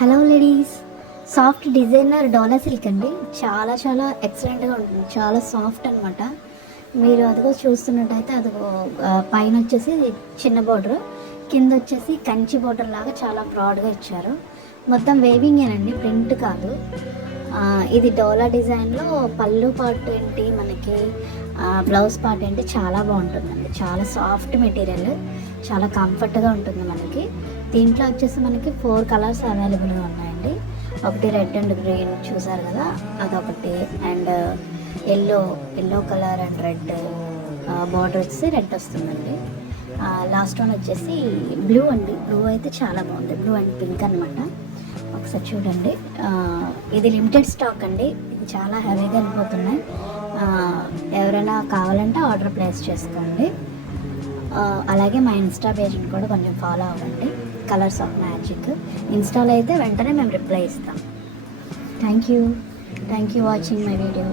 Hello ladies, soft designer డోలా silk అండి. చాలా చాలా ఎక్సలెంట్గా ఉంటుంది, చాలా సాఫ్ట్ అనమాట. మీరు అదిగో చూస్తున్నట్టయితే అదిగో పైన వచ్చేసి చిన్న బార్డర్, కింద వచ్చేసి కంచి బార్డర్ లాగా చాలా బ్రాడ్గా ఇచ్చారు. మొత్తం వేవింగేనండి, ప్రింట్ కాదు. ఇది డోలా డిజైన్లో పళ్ళు పార్ట్ ఏంటి, మనకి బ్లౌజ్ పార్ట్ ఏంటి, చాలా బాగుంటుందండి. చాలా సాఫ్ట్ మెటీరియల్, చాలా కంఫర్ట్గా ఉంటుంది మనకి. దీంట్లో వచ్చేసి మనకి 4 కలర్స్ అవైలబుల్గా ఉన్నాయండి. ఒకటి రెడ్ అండ్ గ్రీన్ చూసారు కదా, అదొకటి. And yellow colour and red border వచ్చేసి రెడ్ వస్తుందండి. లాస్ట్ వన్ వచ్చేసి బ్లూ అండి. బ్లూ అయితే చాలా బాగుంది, బ్లూ అండ్ పింక్ అనమాట. ఒకసారి చూడండి, ఇది లిమిటెడ్ స్టాక్ అండి. ఇది చాలా హెవీగా వెళ్ళిపోతున్నాయి. ఎవరైనా కావాలంటే ఆర్డర్ ప్లేస్ చేసుకోండి. అలాగే మా ఇన్స్టా పేజ్ని కూడా కొంచెం ఫాలో అవ్వండి, కలర్స్ ఆఫ్ మ్యాజిక్. ఇన్స్టాలో అయితే వెంటనే మేము రిప్లై ఇస్తాం. Thank you watching my video.